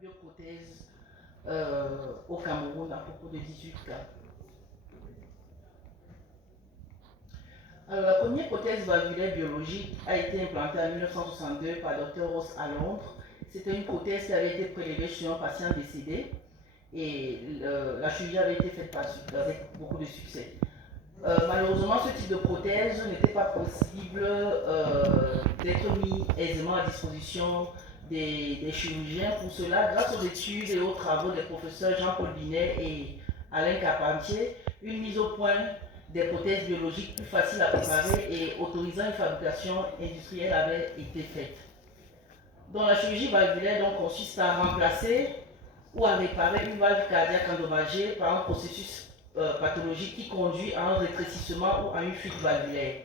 bioprothèse au Cameroun à propos de 18 cas. Alors, la première prothèse valvulaire biologique a été implantée en 1962 par Dr Ross à Londres. C'était une prothèse qui avait été prélevée sur un patient décédé et la chirurgie avait été faite avec beaucoup de succès. Malheureusement, ce type de prothèse n'était pas possible d'être mis aisément à disposition des chirurgiens. Pour cela, grâce aux études et aux travaux des professeurs Jean-Paul Binet et Alain Carpentier, une mise au point des prothèses biologiques plus faciles à préparer et autorisant une fabrication industrielle avait été faite. Donc la chirurgie valvulaire donc, consiste à remplacer ou à réparer une valve cardiaque endommagée par un processus pathologique qui conduit à un rétrécissement ou à une fuite valvulaire.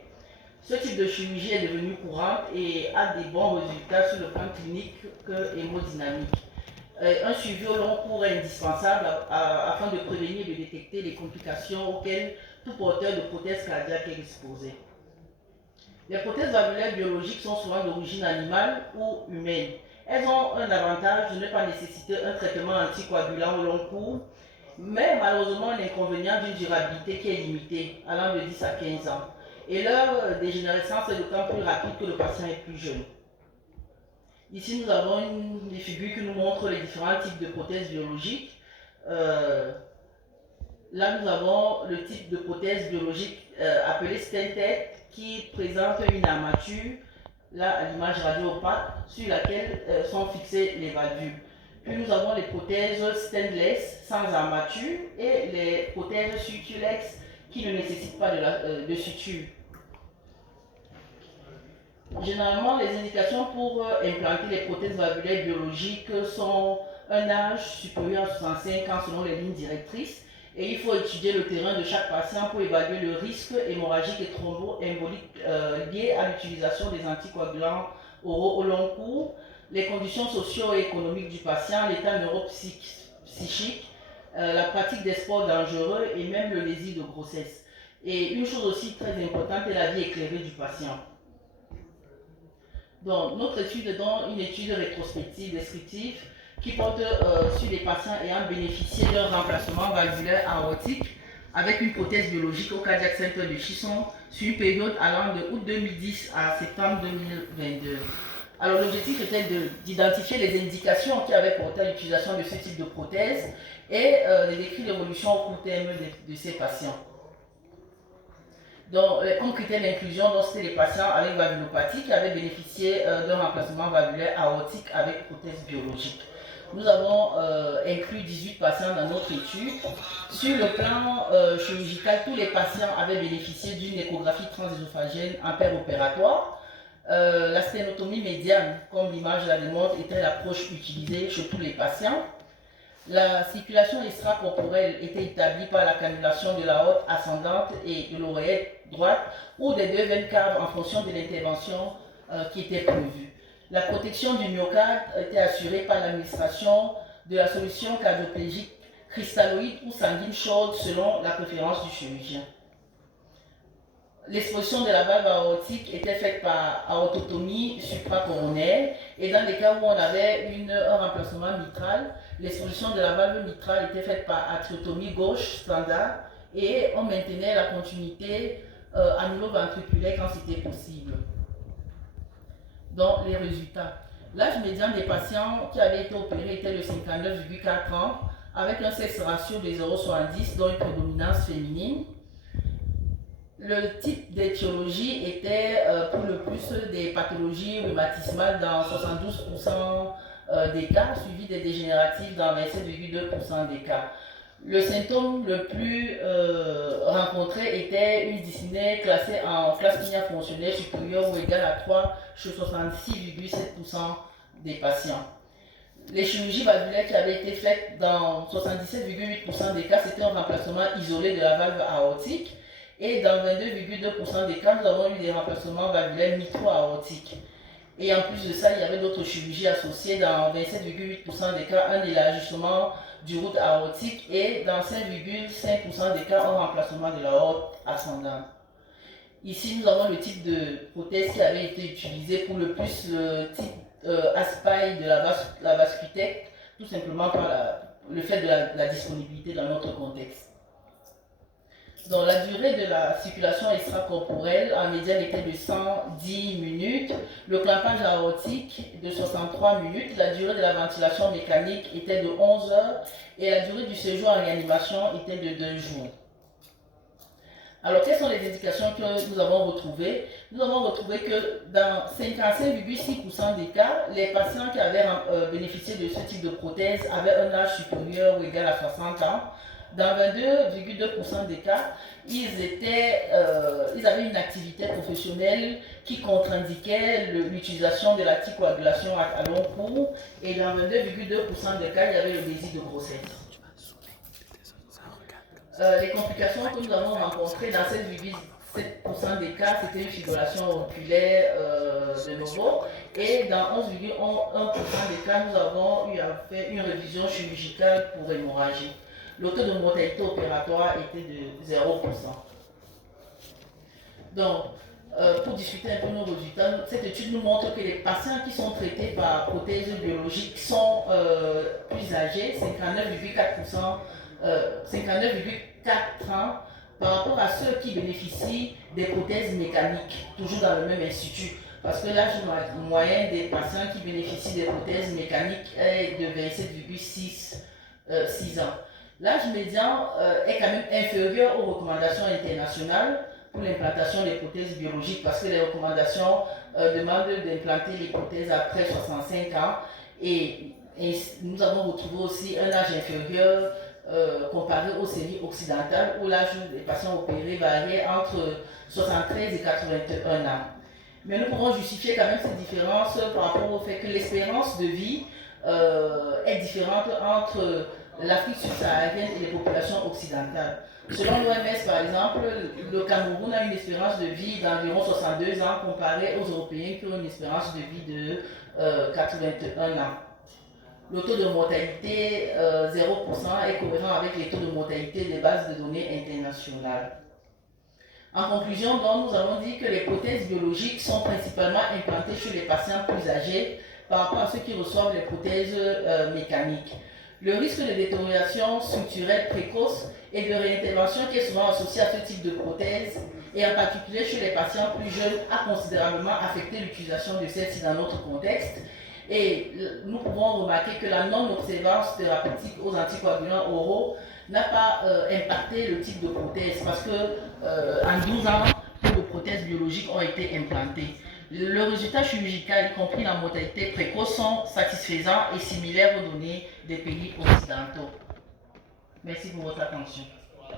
Ce type de chirurgie est devenu courante et a des bons résultats sur le plan clinique que hémodynamique. Un suivi au long cours est indispensable afin de prévenir et de détecter les complications auxquelles tout porteur de prothèse cardiaque est exposé. Les prothèses valvulaires biologiques sont souvent d'origine animale ou humaine. Elles ont un avantage de ne pas nécessiter un traitement anticoagulant au long cours, mais malheureusement un inconvénient d'une durabilité qui est limitée, allant de 10 à 15 ans. Et leur dégénérescence est d'autant plus rapide que le patient est plus jeune. Ici, nous avons des figures qui nous montrent les différents types de prothèses biologiques. Là, nous avons le type de prothèse biologique appelée stented qui présente une armature, là à l'image radio-opaque, sur laquelle sont fixées les valvules. Puis nous avons les prothèses stainless sans armature et les prothèses suturex qui ne nécessitent pas de suture. Généralement, les indications pour implanter les prothèses valvulaires biologiques sont un âge supérieur à 65 ans selon les lignes directrices et il faut étudier le terrain de chaque patient pour évaluer le risque hémorragique et thromboembolique lié à l'utilisation des anticoagulants oraux au long cours, les conditions socio-économiques du patient, l'état neuropsychique, la pratique des sports dangereux et même le désir de grossesse. Et une chose aussi très importante est la vie éclairée du patient. Donc, notre étude est donc une étude rétrospective descriptive qui porte sur les patients ayant bénéficié d'un remplacement valvulaire aortique avec une prothèse biologique au Cardiac Center de Chisson sur une période allant de août 2010 à septembre 2022. Alors, l'objectif était d'identifier les indications qui avaient porté à l'utilisation de ce type de prothèse et de décrire l'évolution au court terme de ces patients. Donc, comme critère d'inclusion, c'était les patients avec valvulopathie qui avaient bénéficié d'un remplacement valvulaire aortique avec prothèse biologique. Nous avons inclus 18 patients dans notre étude. Sur le plan chirurgical, tous les patients avaient bénéficié d'une échographie transœsophagienne en péropératoire. La sténotomie médiane, comme l'image la démontre, était l'approche utilisée chez tous les patients. La circulation extracorporelle était établie par la cannulation de la aorte ascendante et de l'oreillette droite ou des deux veines caves en fonction de l'intervention qui était prévue. La protection du myocarde était assurée par l'administration de la solution cardioplégique cristalloïde ou sanguine chaude selon la préférence du chirurgien. L'exposition de la valve aortique était faite par aortotomie supracoronaire et dans les cas où on avait un remplacement mitral, l'exposition de la valve mitrale était faite par atriotomie gauche standard et on maintenait la continuité annulo-ventriculaire quand c'était possible. Donc les résultats. L'âge médian des patients qui avaient été opérés était de 59,4 ans avec un sexe ratio de 0,70 dont une prédominance féminine. Le type d'étiologie était pour le plus des pathologies rhumatismales dans 72% des cas, suivi des dégénératives dans 27,2% des cas. Le symptôme le plus rencontré était une dyspnée classée en classe clinique fonctionnelle supérieure ou égale à 3 chez 66,7% des patients. Les chirurgies valvulaires qui avaient été faites dans 77,8% des cas, c'était un remplacement isolé de la valve aortique. Et dans 22,2% des cas, nous avons eu des remplacements valvulaires mitro-aortiques. Et en plus de ça, il y avait d'autres chirurgies associées. Dans 27,8% des cas, un élargissement du route aortique et dans 5,5% des cas, un remplacement de l'aorte ascendante. Ici, nous avons le type de prothèse qui avait été utilisé pour le plus, le type Aspire de la Vascutech tout simplement par le fait de la disponibilité dans notre contexte. Donc la durée de la circulation extracorporelle en médiane était de 110 minutes, le clampage aortique de 63 minutes, la durée de la ventilation mécanique était de 11 heures et la durée du séjour en réanimation était de 2 jours. Alors, quelles sont les indications que nous avons retrouvées? Nous avons retrouvé que dans 55,6% des cas, les patients qui avaient bénéficié de ce type de prothèse avaient un âge supérieur ou égal à 60 ans. Dans 22,2% des cas, ils avaient une activité professionnelle qui contre-indiquait l'utilisation de l'anticoagulation à long cours. Et dans 22,2% des cas, il y avait le désir de grossesse. Les complications que nous avons rencontrées dans 7,7% des cas, c'était une fibrillation auriculaire de nouveau. Et dans 11,1% des cas, nous avons eu à faire une révision chirurgicale pour hémorragie. Le taux de mortalité opératoire était de 0%. Donc, pour discuter un peu nos résultats, cette étude nous montre que les patients qui sont traités par prothèse biologique sont plus âgés, 59,4%. 59,4 ans par rapport à ceux qui bénéficient des prothèses mécaniques, toujours dans le même institut. Parce que l'âge moyen des patients qui bénéficient des prothèses mécaniques est de 27,6 ans. L'âge médian est quand même inférieur aux recommandations internationales pour l'implantation des prothèses biologiques parce que les recommandations demandent d'implanter les prothèses après 65 ans et nous avons retrouvé aussi un âge inférieur comparé aux séries occidentales où l'âge des patients opérés variait entre 73 et 81 ans. Mais nous pouvons justifier quand même cette différence par rapport au fait que l'espérance de vie est différente entre l'Afrique subsaharienne et les populations occidentales. Selon l'OMS, par exemple, le Cameroun a une espérance de vie d'environ 62 ans comparé aux Européens qui ont une espérance de vie de 81 ans. Le taux de mortalité 0% est cohérent avec les taux de mortalité des bases de données internationales. En conclusion, donc, nous avons dit que les prothèses biologiques sont principalement implantées chez les patients plus âgés par rapport à ceux qui reçoivent les prothèses mécaniques. Le risque de détérioration structurelle précoce et de réintervention qui est souvent associé à ce type de prothèse, et en particulier chez les patients plus jeunes, a considérablement affecté l'utilisation de celle-ci dans notre contexte. Et nous pouvons remarquer que la non-observance thérapeutique aux anticoagulants oraux n'a pas impacté le type de prothèse parce que en 12 ans, peu de prothèses biologiques ont été implantées. Le résultat chirurgical, y compris la mortalité précoce, sont satisfaisants et similaires aux données des pays occidentaux. Merci pour votre attention.